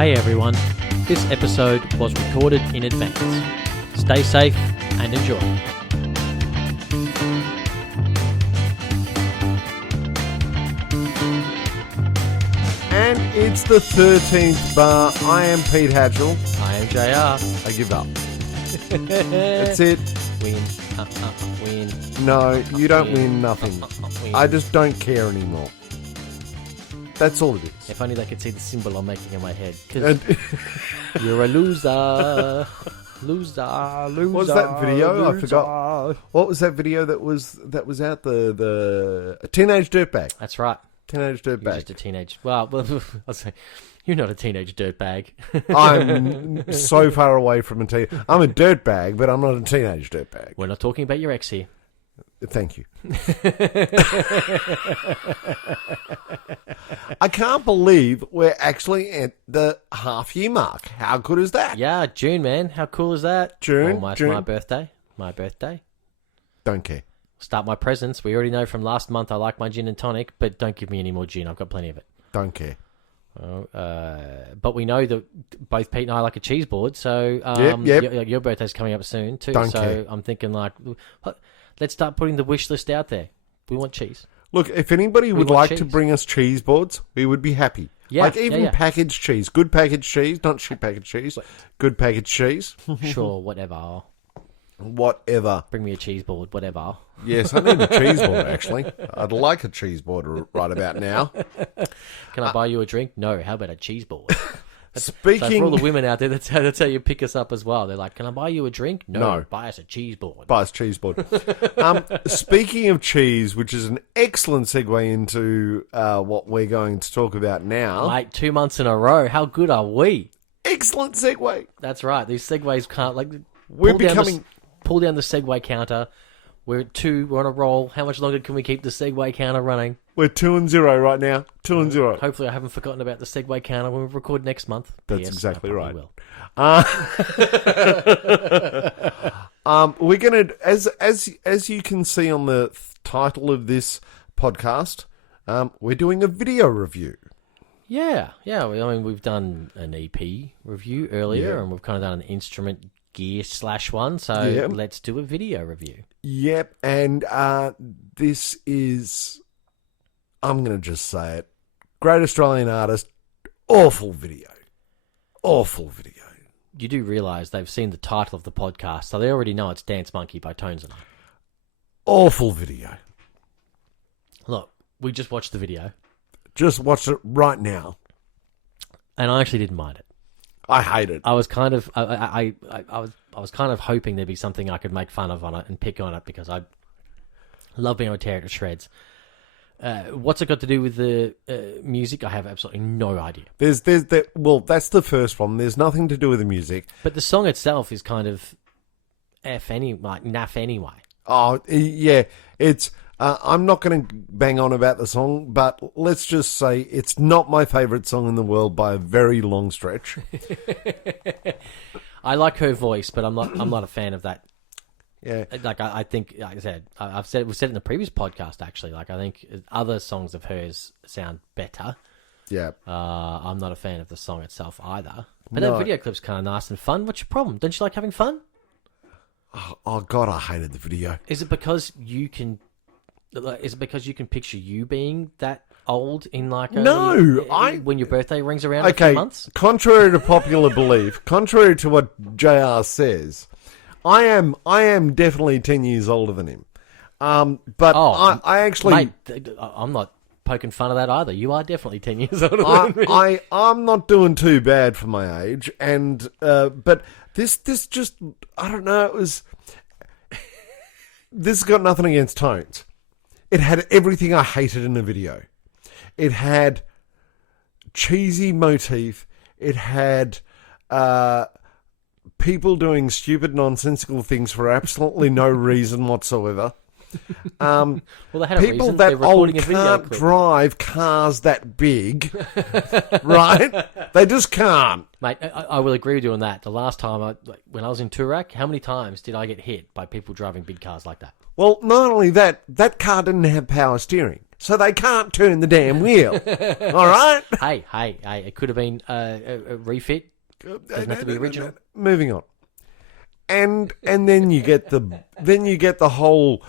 Hey everyone, this episode was recorded in advance. Stay safe and enjoy. And it's the 13th bar. I am Pete Hatchell. I am JR. I give up. That's it. Win. Win. No, you don't win nothing. Win. I just don't care anymore. That's all it is. If only they could see the symbol I'm making in my head. 'Cause And you're a loser. Loser. what was that video? I forgot. What was that video that was out? The Teenage Dirtbag. That's right. Teenage You're Dirtbag. just a teenage... Well, I'll say, you're not a teenage dirtbag. I'm so far away from a teen. I'm a dirtbag, but I'm not a teenage dirtbag. We're not talking about your ex here. Thank you. I can't believe we're actually at the half-year mark. How good is that? Yeah, June, man. How cool is that? June, Almost June. my birthday. My birthday. Don't care. Start my presents. We already know from last month I like my gin and tonic, but don't give me any more gin. I've got plenty of it. Don't care. But we know that both Pete and I like a cheese board, so Yep. Your birthday's coming up soon too. Don't so care. I'm thinking like, let's start putting the wish list out there. We want cheese. Look, if anybody would want like to cheese. bring us cheese boards, we would be happy. Yeah, like even yeah. packaged cheese. Good packaged cheese, not shit packaged cheese. Good packaged cheese. Sure, whatever. Whatever. Bring me a cheese board, whatever. Yes, I need a cheese board, actually. I'd like a cheese board right about now. Can I buy you a drink? No. How about a cheese board? So for Speaking... all the women out there, that's how you pick us up as well. They're like, can I buy you a drink? No. Buy us a cheese board. Buy us cheese board. Speaking of cheese, which is an excellent segue into what we're going to talk about now. Mate, 2 months in a row. How good are we? Excellent segue. That's right. These segues can't We're pull down becoming... pull down the segue counter. We're at 2. We're on a roll. How much longer can we keep the segue counter running? We're 2-0 right now. 2-0. Hopefully, I haven't forgotten about the segue counter when we record next month. That's Yes, exactly I right. will. We're gonna, as you can see on the title of this podcast, we're doing a video review. Yeah. I mean, we've done an EP review earlier, Yeah. and we've kind of done an instrument gear / one. So Yeah. let's do a video review. Yep, and this is, I'm gonna just say it, great Australian artist, awful video. You do realise they've seen the title of the podcast, so they already know it's Dance Monkey by Tones and I. Awful video. Look, we just watched the video, Just watch it right now. and I actually didn't mind it. I hate it. I was kind of, I was kind of hoping there'd be something I could make fun of on it and pick on it because I love being able to tear it to shreds. What's it got to do with the music? I have absolutely no idea. Well, that's the first one. There's nothing to do with the music. But the song itself is kind of naff anyway. Oh, yeah, it's... I'm not going to bang on about the song, but let's just say it's not my favourite song in the world by a very long stretch. I like her voice, but I'm not a fan of that. Yeah. I think, like I said, we've said it in the previous podcast, actually. Like, I think other songs of hers sound better. Yeah. I'm not a fan of the song itself either. But No. that video clip's kind of nice and fun. What's your problem? Don't you like having fun? Oh, God, I hated the video. Is it because you can picture you being that old in when your birthday rings around in a few months? Contrary to popular belief, contrary to what JR says, I am definitely 10 years older than him. But I actually... Mate, I'm not poking fun of that either. You are definitely 10 years older than me. I'm not doing too bad for my age, and but this just, I don't know, it was... This has got nothing against Tones. It had everything I hated in a video. It had cheesy motif. It had people doing stupid, nonsensical things for absolutely no reason whatsoever. Well, they had a People reason. that They're recording old a video can't clip. drive cars that big, right? They just can't. Mate, I will agree with you on that. The last time, when I was in Toorak, how many times did I get hit by people driving big cars like that? Well, not only that, that car didn't have power steering. so they can't turn the damn wheel. All right? Hey, it could have been a refit. Doesn't have to be original. Moving on. And then you get the whole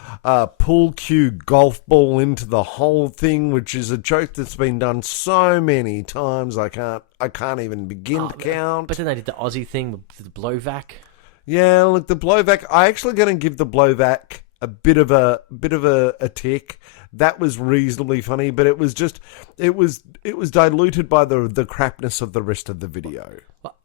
pool cue golf ball into the whole thing, which is a joke that's been done so many times I can't even begin to count. But then they did the Aussie thing with the blowvac. Yeah, look, the blowvac. I actually going to give the blowvac a bit of a tick. That was reasonably funny, but it was diluted by the crapness of the rest of the video. Well,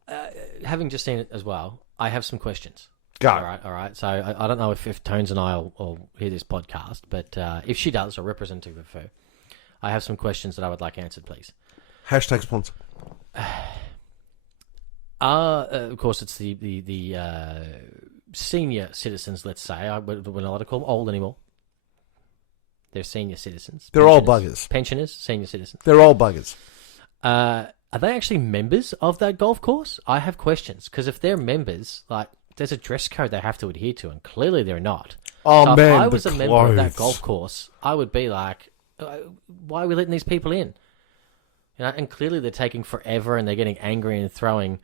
having just seen it as well, I have some questions. Go. All right. So I don't know if Tones and I will hear this podcast, but if she does, or representative of her, I have some questions that I would like answered, please. Hashtag sponsor. Of course, it's the senior citizens, let's say. We're not allowed to call them old anymore. They're senior citizens. They're all buggers. Pensioners, senior citizens. They're all buggers. Are they actually members of that golf course? I have questions, because if they're members, like, there's a dress code they have to adhere to, and clearly they're not. Oh, so man, if I was a member of that golf course, I would be like, why are we letting these people in? You know, and clearly they're taking forever, and they're getting angry and throwing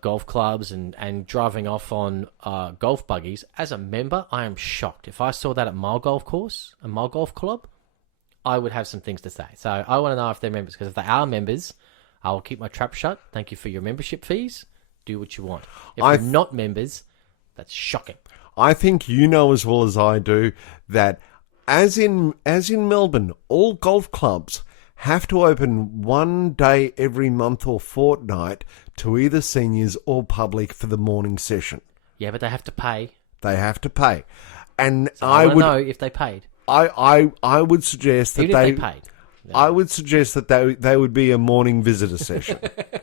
golf clubs and driving off on golf buggies. As a member, I am shocked. If I saw that at my golf course, a my golf club, I would have some things to say. So I want to know if they're members, because if they are members, I will keep my trap shut. Thank you for your membership fees. Do what you want. If they're not members, that's shocking. I think you know as well as I do that as in Melbourne, all golf clubs have to open one day every month or fortnight to either seniors or public for the morning session. Yeah, but they have to pay. They have to pay. And so I would know if they paid. I would suggest that Even if they paid. I would suggest that they would be a morning visitor session.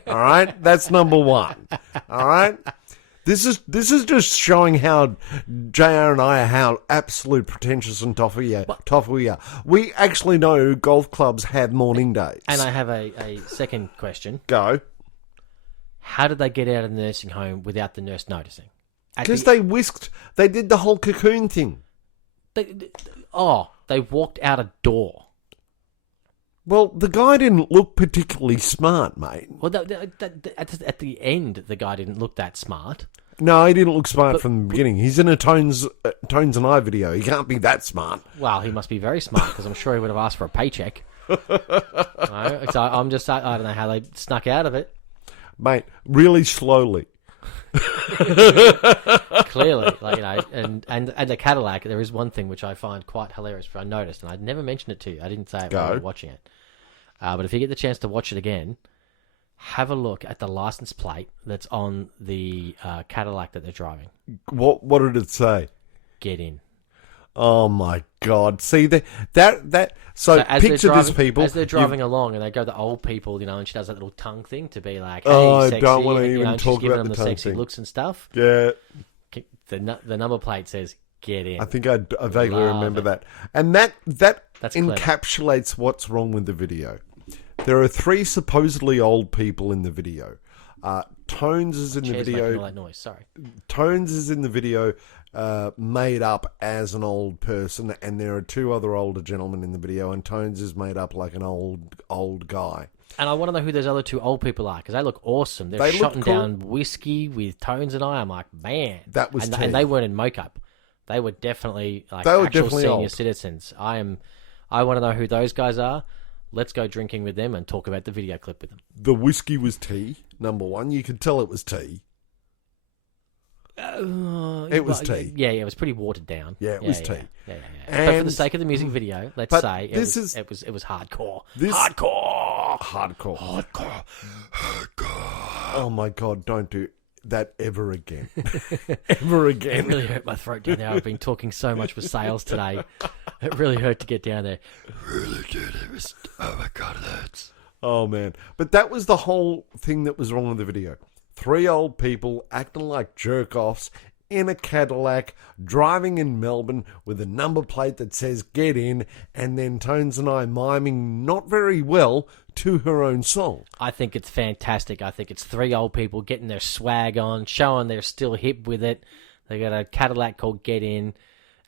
All right? That's number one. All right? This is just showing how JR and I are how absolute pretentious and tough we are. We actually know golf clubs have morning days. And I have a second question. Go. How did they get out of the nursing home without the nurse noticing? Because they did the whole cocoon thing. They walked out a door. Well, the guy didn't look particularly smart, mate. Well, at the end, the guy didn't look that smart. No, he didn't look smart from the beginning. He's in a Tones and I video. He can't be that smart. Well, he must be very smart, because I'm sure he would have asked for a paycheck. So I'm just, I don't know how they snuck out of it. Mate, really slowly. Clearly, like, you know, and the Cadillac, there is one thing which I find quite hilarious, but I noticed, and I'd never mentioned it to you. I didn't say it while we were watching it. But if you get the chance to watch it again, have a look at the license plate that's on the Cadillac that they're driving. What did it say? Get in. Oh my God! See that. So picture this, people. As they're driving along, and they go the old people, you know, and she does that little tongue thing to be like, "Hey, I sexy," don't want to and, you even know, talk she's giving about them the the tongue sexy thing. looks and stuff. Yeah. The number plate says "Get in." I think I vaguely remember that, and that encapsulates what's wrong with the video. There are three supposedly old people in the video. Tones is in the video. All that noise. Sorry. Tones is in the video, made up as an old person, and there are two other older gentlemen in the video, and Tones is made up like an old guy. And I want to know who those other two old people are, because they look awesome. They're shotting down whiskey with Tones and I. I'm like, man, that was and they weren't in mock-up. They were definitely senior old citizens. I want to know who those guys are. Let's go drinking with them and talk about the video clip with them. The whiskey was tea, number one. You could tell it was tea. It was tea. Yeah, it was pretty watered down. Yeah, it was tea. Yeah. But for the sake of the music video, let's say it was hardcore. Hardcore. Oh my God! Don't do that ever again. Ever again. It really hurt my throat down there. I've been talking so much with sales today. It really hurt to get down there. It really did. Oh my God, it hurts. Oh man. But that was the whole thing that was wrong with the video. Three old people acting like jerk-offs in a Cadillac, driving in Melbourne with a number plate that says "Get in," and then Tones and I miming not very well to her own song. I think it's fantastic. I think it's three old people getting their swag on, showing they're still hip with it. They got a Cadillac called "Get in,"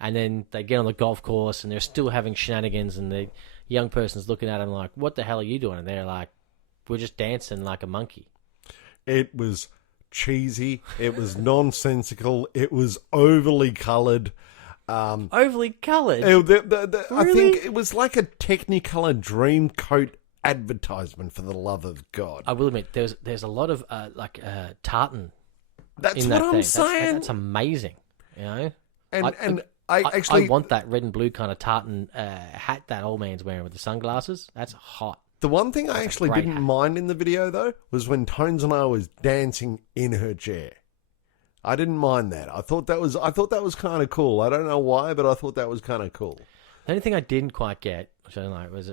and then they get on the golf course and they're still having shenanigans, and young person's looking at them like, what the hell are you doing? And they're like, we're just dancing like a monkey. It was cheesy. It was nonsensical. It was overly coloured. Overly coloured? I think it was like a Technicolor Dreamcoat advertisement, for the love of God. I will admit, there's a lot of tartan. That's in what that I'm thing. saying. That's amazing. You know, I actually want that red and blue kind of tartan hat that old man's wearing with the sunglasses. That's hot. The one thing I actually didn't hat. mind in the video though was when Tones and I was dancing in her chair. I didn't mind that. I thought that was kind of cool. I don't know why, but I thought that was kind of cool. The only thing I didn't quite get, which I don't know, was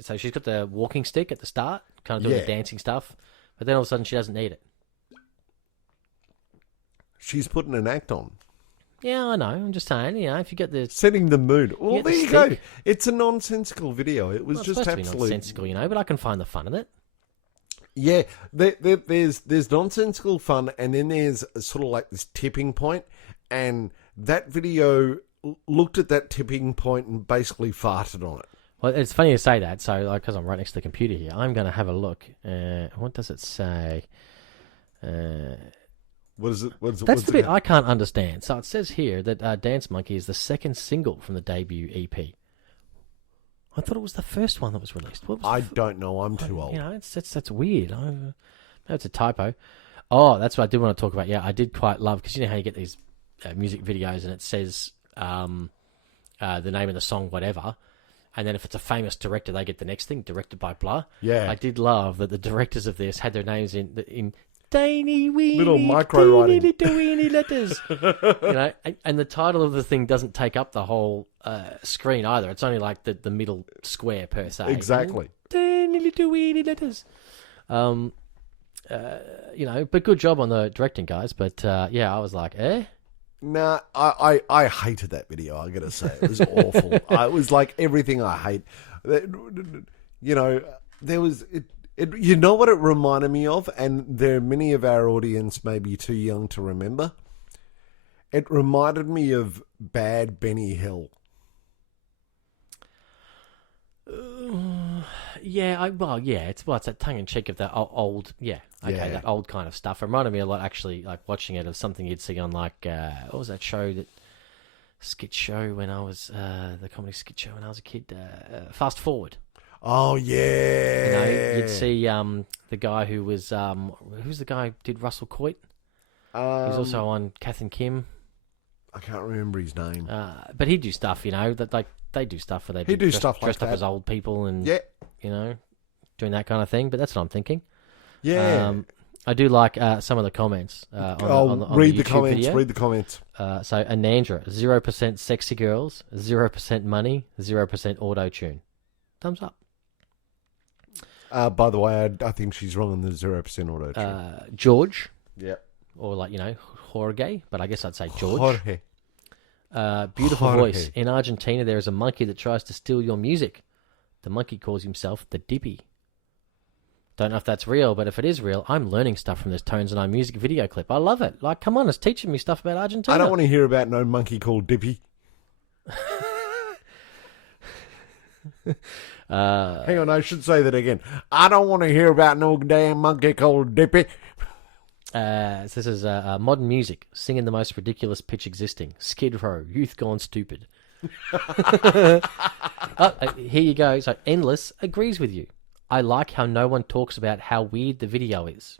so she's got the walking stick at the start, kind of doing the dancing stuff, but then all of a sudden she doesn't need it. She's putting an act on. Yeah, I know. I'm just saying, if you get the setting the mood. Well, there you stick. go. It's a nonsensical video. It was it's just supposed absolutely to be nonsensical, but I can find the fun in it. Yeah, there's nonsensical fun, and then there's sort of like this tipping point, and that video looked at that tipping point and basically farted on it. Well, it's funny you say that. So, because I'm right next to the computer here, I'm going to have a look. What does it say? What is it? That's the bit I can't understand. So it says here that Dance Monkey is the second single from the debut EP. I thought it was the first one that was released. I don't know. I'm too old. That's weird. That's a typo. Oh, that's what I did want to talk about. Yeah, I did quite love, because you know how you get these music videos and it says the name of the song, whatever, and then if it's a famous director, they get the next thing, directed by blah. Yeah. I did love that the directors of this had their names in tiny weeny little micro writing letters. And the title of the thing doesn't take up the whole screen either. It's only like the middle square per se. Exactly. Tiny little weeny letters. But good job on the directing, guys. But I was like, eh? Nah, I hated that video, I gotta say. It was awful. It was like everything I hate. There was... you know what it reminded me of? And there are many of our audience may be too young to remember. It reminded me of Bad Benny Hill. It's that tongue-in-cheek of that old, that old kind of stuff. It reminded me a lot, actually, like watching it, of something you'd see on, like, what was that show, skit show when I was, the comedy skit show when I was a kid, Fast Forward. Oh, yeah. You'd see the guy who was, who's the guy who did Russell Coit? He's also on Kath and Kim. I can't remember his name. But he'd do stuff, that like they do stuff where they dressed up as old people and doing that kind of thing. But that's what I'm thinking. Yeah, I do like some of the comments. On read the the comments. Video. Read the comments. So Anandra, 0% sexy girls, 0% money, 0% auto tune. Thumbs up. By the way, I think she's wrong on the 0% auto tune. George. Yeah. Or Jorge, but I guess I'd say George. Jorge. Beautiful Jorge. voice. In Argentina, there is a monkey that tries to steal your music. The monkey calls himself the Dippy. Don't know if that's real, but if it is real, I'm learning stuff from this Tones and I music video clip. I love it. Like, come on, it's teaching me stuff about Argentina. I don't want to hear about no monkey called Dippy. Hang on, I should say that again. I don't want to hear about no damn monkey called Dippy. This is modern music, singing the most ridiculous pitch existing. Skid Row, youth gone stupid. Here you go. So Endless agrees with you. I like how no one talks about how weird the video is.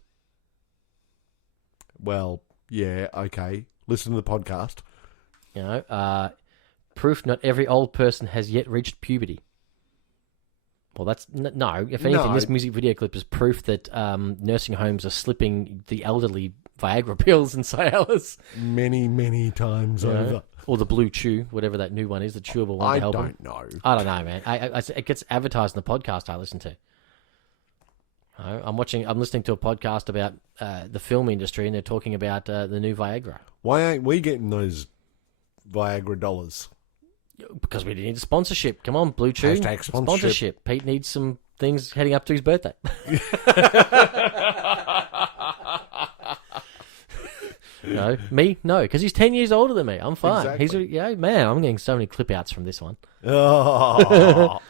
Well, yeah, okay. Listen to the podcast. Proof not every old person has yet reached puberty. Well, that's... No, if anything, this music video clip is proof that nursing homes are slipping the elderly Viagra pills and Cialis. Many, many times over. Or the Blue Chew, whatever that new one is, the chewable one to help them. I don't know, man. It gets advertised in the podcast I listen to. I'm listening to a podcast about the film industry, and they're talking about the new Viagra. Why ain't we getting those Viagra dollars? Because we need a sponsorship. Come on, Blue Chew. Hashtag sponsorship. Pete needs some things heading up to his birthday. No, me? No, because he's 10 years older than me. I'm fine. Exactly. Man, I'm getting so many clip outs from this one. Oh.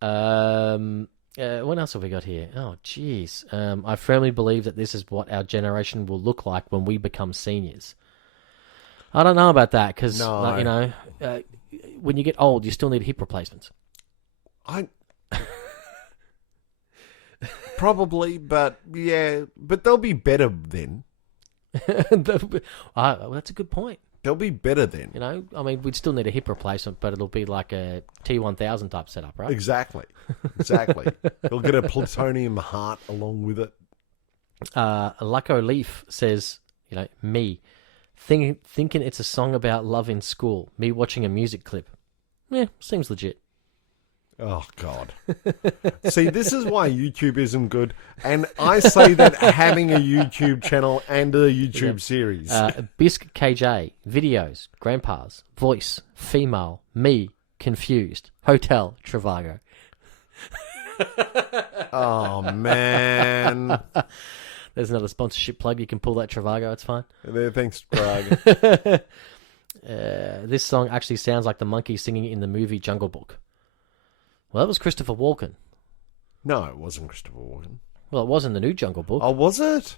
What else have we got here? Oh, jeez. I firmly believe that this is what our generation will look like when we become seniors. I don't know about that because, No. when you get old, you still need hip replacements. Probably, but they'll be better then. Well, that's a good point. They'll be better then. I mean, we'd still need a hip replacement, but it'll be like a T1000 type setup, right? Exactly. You'll get a plutonium heart along with it. Lucko Leaf says, me thinking it's a song about love in school. Me watching a music clip. Yeah, seems legit. Oh, God. See, this is why YouTube isn't good. And I say that having a YouTube channel and a YouTube series. Bisque KJ, videos, grandpas, voice, female, me, confused, hotel, Trivago. Oh, man. There's another sponsorship plug. You can pull that Trivago. It's fine. There, thanks, Greg. This song actually sounds like the monkey singing in the movie Jungle Book. Well, that was Christopher Walken. No, it wasn't Christopher Walken. Well, it was in the new Jungle Book. Oh, was it?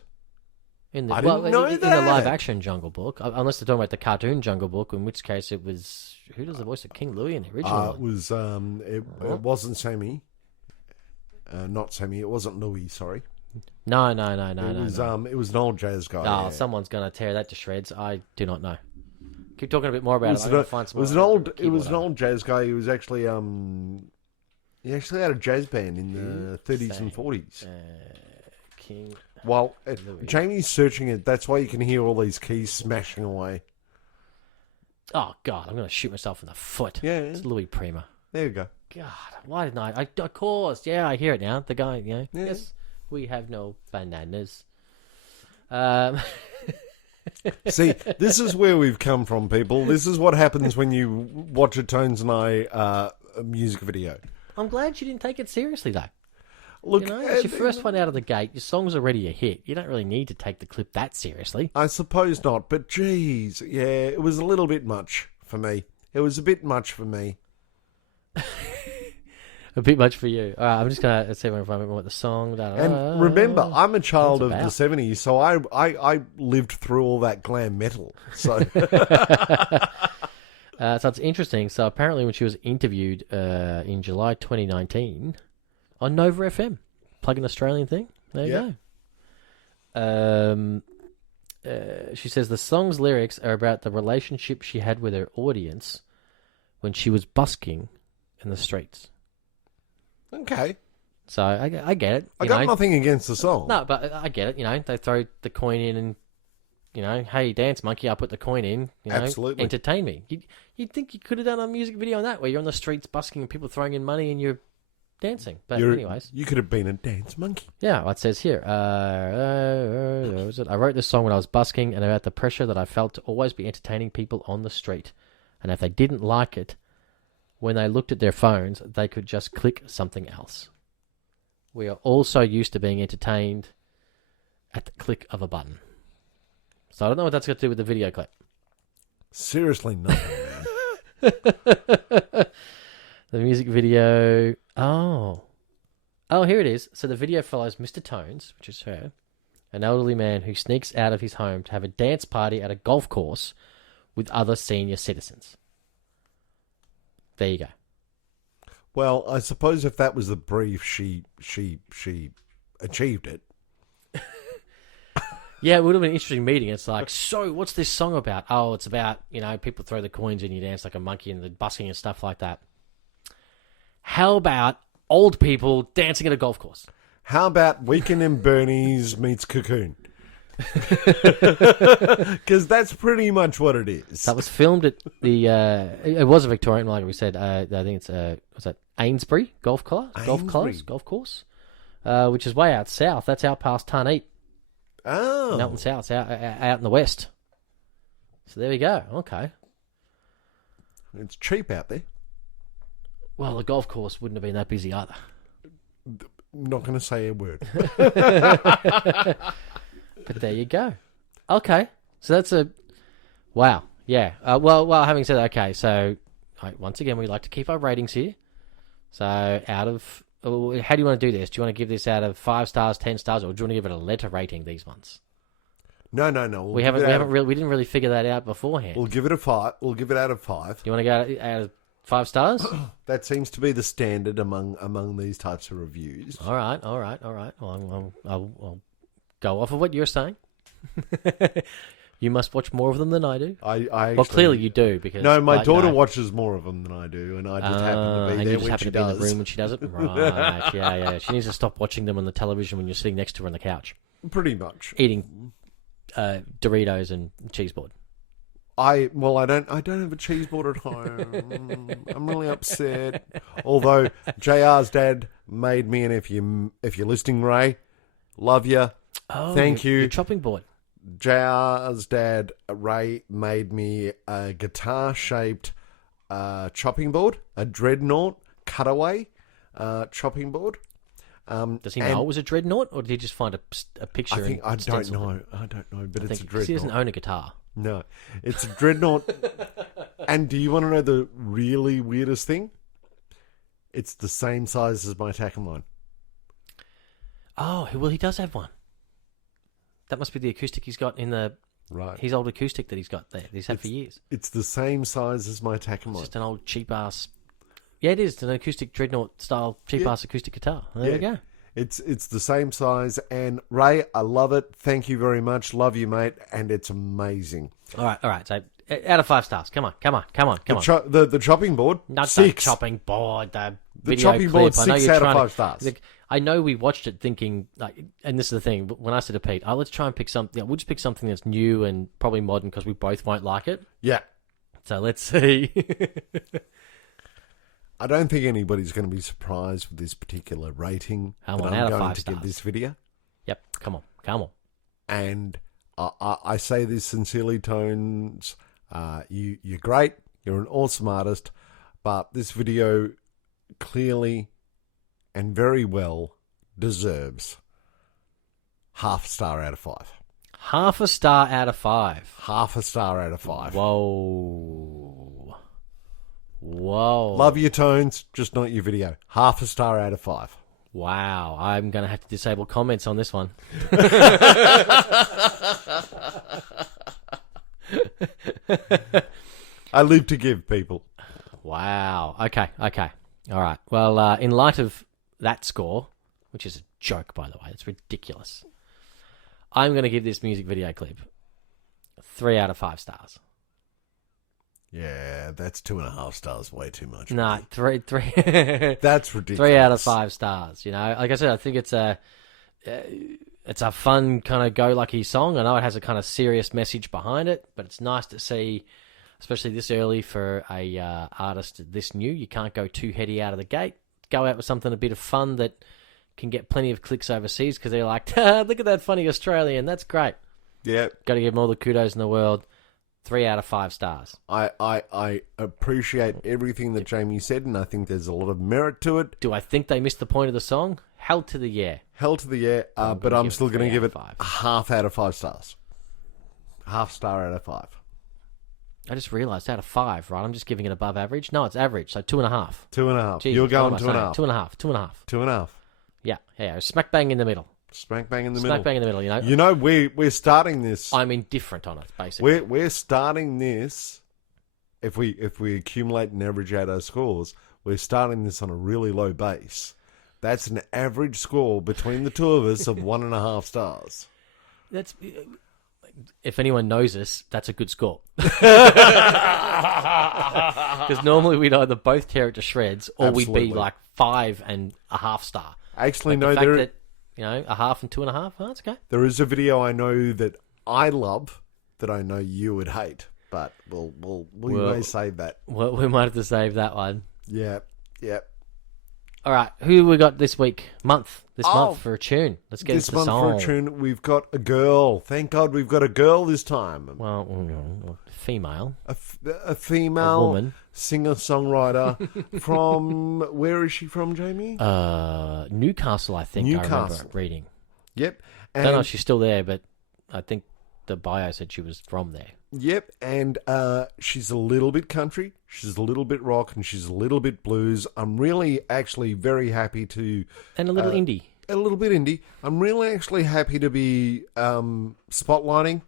I didn't know that. In the live-action Jungle Book. Unless they're talking about the cartoon Jungle Book, in which case it was... Who does the voice of King Louie in the original It was... It wasn't Sammy. Not Sammy. It wasn't Louie, sorry. No. It was an old jazz guy. Oh, someone's going to tear that to shreds. I do not know. Keep talking a bit more about it. It was an old jazz guy. He was actually... He actually had a jazz band in the 30s and 40s. King. Well, Jamie's searching it. That's why you can hear all these keys smashing away. Oh, God, I'm going to shoot myself in the foot. Yeah. It's Louis Prima. There you go. God, why didn't I? Of course, yeah, I hear it now. The guy, yes, we have no bananas. See, this is where we've come from, people. This is what happens when you watch a Tones and I music video. I'm glad you didn't take it seriously, though. Look, it's your first one out of the gate. Your song's already a hit. You don't really need to take the clip that seriously. I suppose not, but geez, yeah, it was a little bit much for me. It was a bit much for me. A bit much for you. All right, I'm just going to see if I remember what the song... And remember, I'm a child of the 70s, so I lived through all that glam metal. So... So it's interesting. So apparently when she was interviewed in July 2019 on Nova FM, plug an Australian thing. There you go. She says the song's lyrics are about the relationship she had with her audience when she was busking in the streets. Okay. So I get it. I got nothing against the song. No, but I get it. They throw the coin in and, hey, dance monkey, I'll put the coin in. Absolutely. Entertain me. You'd think you could have done a music video on that where you're on the streets busking and people throwing in money and you're dancing. But anyways. You could have been a dance monkey. Yeah, well, it says here. I wrote this song when I was busking and about the pressure that I felt to always be entertaining people on the street. And if they didn't like it, when they looked at their phones, they could just click something else. We are all so used to being entertained at the click of a button. So I don't know what that's got to do with the video clip. Seriously, nothing, man. The music video. Oh, here it is. So the video follows Mr. Tones, which is her, an elderly man who sneaks out of his home to have a dance party at a golf course with other senior citizens. There you go. Well, I suppose if that was the brief, she achieved it. Yeah, it would have been an interesting meeting. It's like, so what's this song about? Oh, it's about, people throw the coins and you dance like a monkey and the busking and stuff like that. How about old people dancing at a golf course? How about Weekend in Bernie's meets Cocoon? Because that's pretty much what it is. That was filmed at the, it was a Victorian, like we said, I think it's, what's that, Ainsbury Golf Course, which is way out south. That's out past Tarneet. Oh. Melton South, out in the west. So there we go. Okay. It's cheap out there. Well, the golf course wouldn't have been that busy either. Not going to say a word. But there you go. Okay. So that's a... Wow. Yeah. Well, having said that, okay, so once again, we like to keep our ratings here. So out of, how do you want to do this? Do you want to give this out of 5 stars, 10 stars, or do you want to give it a letter rating? These ones. No. We didn't really figure that out beforehand. We'll give it a 5. We'll give it out of 5. You want to go out of 5 stars? That seems to be the standard among these types of reviews. All right. Well, I'll go off of what you're saying. You must watch more of them than I do. Well, clearly you do, because no, my daughter watches more of them than I do, and I just happen to be there when she does. In the room when she does it, right? Yeah. She needs to stop watching them on the television when you're sitting next to her on the couch, pretty much eating Doritos and cheese board. I don't have a cheese board at home. I'm really upset. Although JR's dad made me, and if you're listening, Ray, love you. Oh, thank you. Your chopping board. JR's dad, Ray, made me a guitar-shaped chopping board, a dreadnought cutaway chopping board. Does he know it was a dreadnought, or did he just find a picture? I don't know, but it's a dreadnought. He doesn't own a guitar. No, it's a dreadnought. And do you want to know the really weirdest thing? It's the same size as my Takamine. Oh, well, he does have one. That must be the acoustic he's got in the... Right. His old acoustic that he's got there. He's had for years. It's the same size as my Takamine. It's just an old cheap-ass... Yeah, it is. It's an acoustic dreadnought-style cheap-ass acoustic guitar. There we go. It's the same size. And, Ray, I love it. Thank you very much. Love you, mate. And it's amazing. All right. So, out of 5 stars. Come on. The chopping board, Not 6. the chopping board. The chopping board, 6 out of 5 stars. I know we watched it thinking, like, and this is the thing, when I said to Pete, let's try and pick something, we'll just pick something that's new and probably modern because we both won't like it. Yeah. So let's see. I don't think anybody's going to be surprised with this particular rating Come that on, I'm out of going 5 to stars. give this video. Yep, come on. And I say this sincerely, Tones. You're great. You're an awesome artist. But this video clearly and very well deserves half a star out of 5. Half a star out of 5. Half a star out of 5. Whoa. Love your Tones, just not your video. Half a star out of 5. Wow. I'm going to have to disable comments on this one. I live to give, people. Wow. Okay. All right. Well, in light of that score, which is a joke, by the way, it's ridiculous, I'm going to give this music video clip 3 out of 5 stars. Yeah, that's 2.5 stars. Way too much. Nah, three. That's ridiculous. 3 out of 5 stars. You know, like I said, I think it's a fun kind of go-lucky song. I know it has a kind of serious message behind it, but it's nice to see, especially this early for a artist this new. You can't go too heady out of the gate. Go out with something a bit of fun that can get plenty of clicks overseas because they're like, look at that funny Australian. That's great. Yeah. Got to give them all the kudos in the world. 3 out of 5 stars. I appreciate everything that Jamie said, and I think there's a lot of merit to it. Do I think they missed the point of the song? Hell to the yeah. Hell to the yeah, but I'm still going to give it 5. a half out of 5 stars. Half star out of 5. I just realised out of 5, right? I'm just giving it above average. No, it's average, so 2.5. 2.5. Jesus, You're going what am I 2.5. saying? 2.5. 2.5. Yeah, smack bang in the middle. Smack bang in the Smack middle. bang in the middle, you know? You know, we're starting this. I'm indifferent on it, basically. We're starting this. If we accumulate and average out our scores, we're starting this on a really low base. That's an average score between the two of us of 1.5 stars. That's, if anyone knows us, that's a good score. Because normally we'd either both tear it to shreds, or Absolutely. we'd be like 5.5 star. Actually, But no, the fact there that, you know, 1/2 and 2.5, that's okay. there is a video I know that I love that I know you would hate, but we may save that. Well, we might have to save that one. Yeah. All right, who we got this week? Month for a tune. Let's get This into the month song. for a tune, we've got a girl. Thank God we've got a girl this time. Well, female. A female A woman. singer-songwriter from... Where is she from, Jamie? Newcastle, I think. I Newcastle. remember reading. Yep. I don't know if she's still there, but I think the bio said she was from there. Yep, and she's a little bit country, she's a little bit rock, and she's a little bit blues. I'm really actually very happy to... And a little indie. A little bit indie. I'm really actually happy to be spotlighting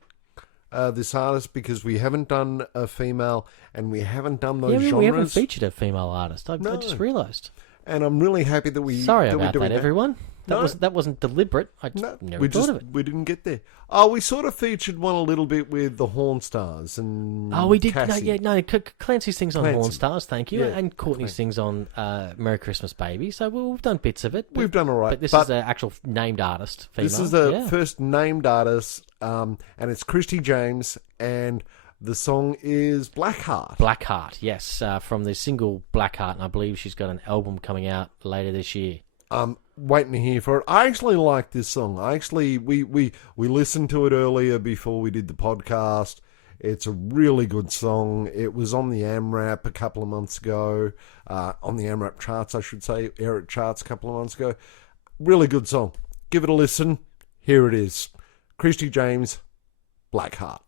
this artist because we haven't done a female and we haven't done those genres. We haven't featured a female artist. I just realised. And I'm really happy that we... Sorry about that, everyone. That wasn't deliberate. I just never thought of it. We didn't get there. Oh, we sort of featured one a little bit with the Horn Stars and we did. Cassie. Clancy sings on Horn Stars, thank you, Yeah, and Courtney sings on Merry Christmas Baby. So we've done bits of it. We've done all right. But this is an actual named artist. Female. This is the first named artist, and it's Christy James, and the song is Blackheart. Blackheart, yes, from the single Blackheart, and I believe she's got an album coming out later this year. Waiting to hear for it. I actually like this song. We listened to it earlier before we did the podcast. It's a really good song. It was on the AMRAP a couple of months ago. On the AMRAP charts, I should say. Eric charts a couple of months ago. Really good song. Give it a listen. Here it is. Christy James, Blackheart.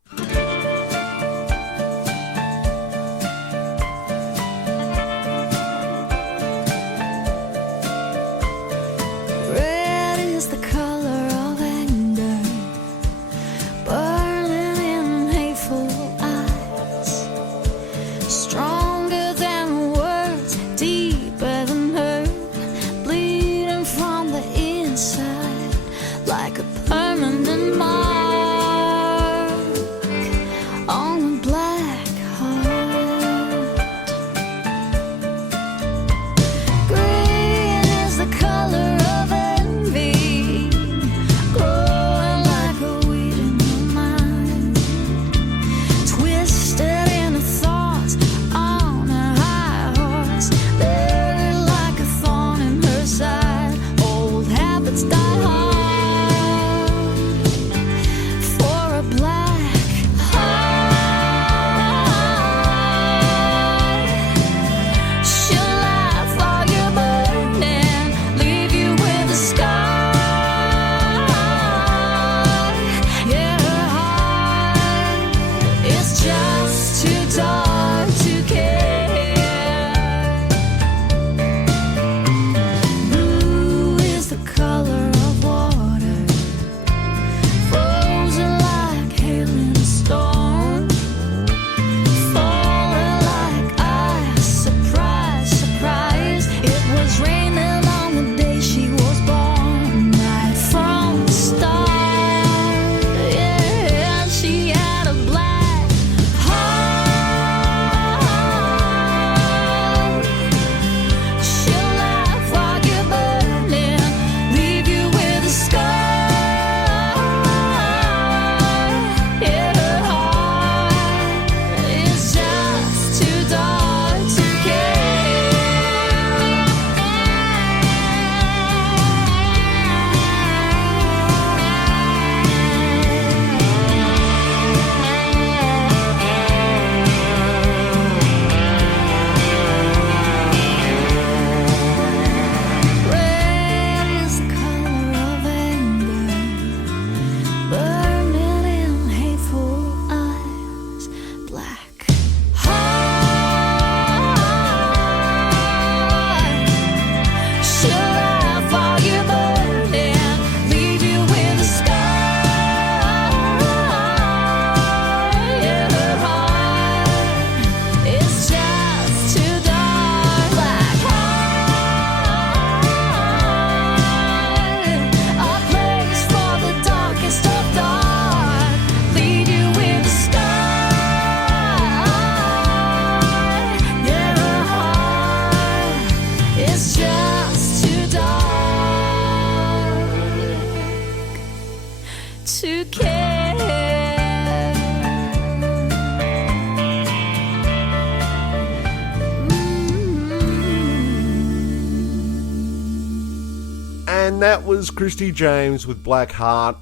And that was Christy James with Blackheart.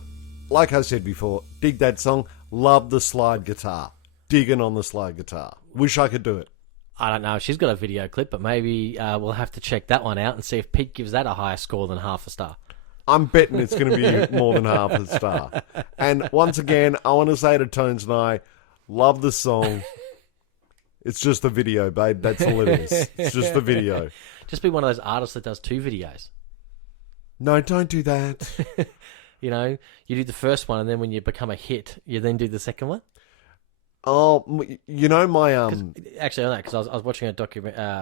Like I said before, dig that song. Love the slide guitar. Digging on the slide guitar. Wish I could do it. I don't know. She's got a video clip, but maybe we'll have to check that one out and see if Pete gives that a higher score than half a star. I'm betting it's going to be more than half a star. And once again, I want to say to Tones and I, love the song. It's just the video, babe. That's all it is. It's just the video. Just be one of those artists that does 2 videos. No, don't do that. You know, you do the first one, and then when you become a hit, you then do the second one. Oh, you know my Actually, I know because I was watching a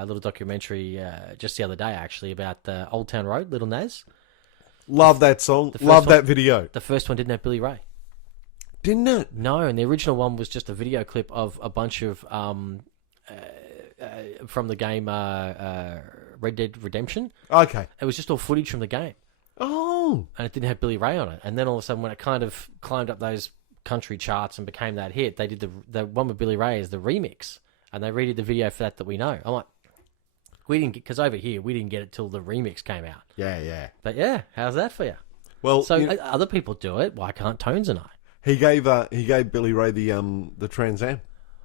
little documentary just the other day, actually, about Old Town Road, Little Nas. Love that song. Love that video. The first one didn't have Billy Ray. Didn't it? No, and the original one was just a video clip of a bunch of from the game Red Dead Redemption. Okay. It was just all footage from the game. Oh. And it didn't have Billy Ray on it. And then all of a sudden, when it kind of climbed up those country charts and became that hit, they did the one with Billy Ray as the remix, and they redid the video for that we know. I'm like, we didn't get, because over here we didn't get it till the remix came out. Yeah. But yeah, how's that for you? Well, so other people do it. Why can't Tones and I? He gave Billy Ray the Trans Am.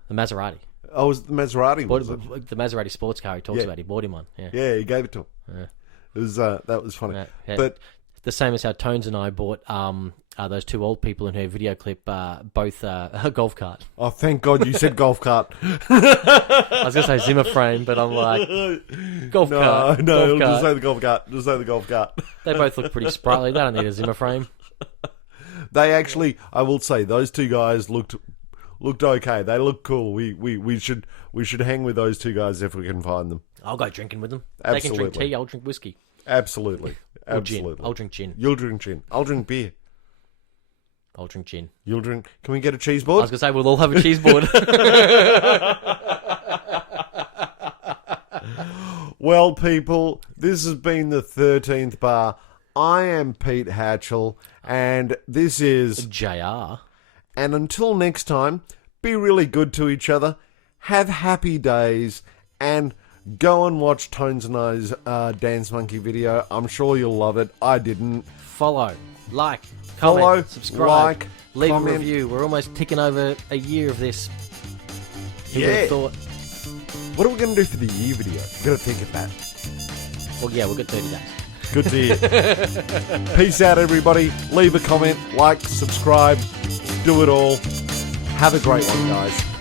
The Maserati. Oh, it was the Maserati? The Maserati sports car he talks about. He bought him one. Yeah, he gave it to him. Yeah. It was that was funny. Yeah. But the same as how Tones and I bought those 2 old people in her video clip both a golf cart. Oh, thank God you said golf cart. I was going to say Zimmer frame, but I'm like, golf cart. No, golf just cart. say the golf cart. Just say the golf cart. They both look pretty sprightly. They don't need a Zimmer frame. They actually, I will say, those 2 guys looked okay. They look cool. We should hang with those 2 guys if we can find them. I'll go drinking with them. Absolutely. They can drink tea. I'll drink whiskey. Absolutely. Or Absolutely. gin. I'll drink gin. You'll drink gin. I'll drink beer. I'll drink gin. You'll drink. Can we get a cheese I board? was going to say we'll all have a cheese board. Well, people, this has been the 13th bar. I am Pete Hatchell, and this is JR. And until next time, be really good to each other, have happy days, and go and watch Tones and I's Dance Monkey video. I'm sure you'll love it. I didn't. Follow, like, comment, subscribe, like, leave comment. a review. We're almost ticking over a year of this. Who would Yeah. have thought? What are we going to do for the year video? We've got to think of that. Well, yeah, we've got 30 days. Good to hear. Peace out, everybody. Leave a comment, like, subscribe, do it all. Have a great one, guys.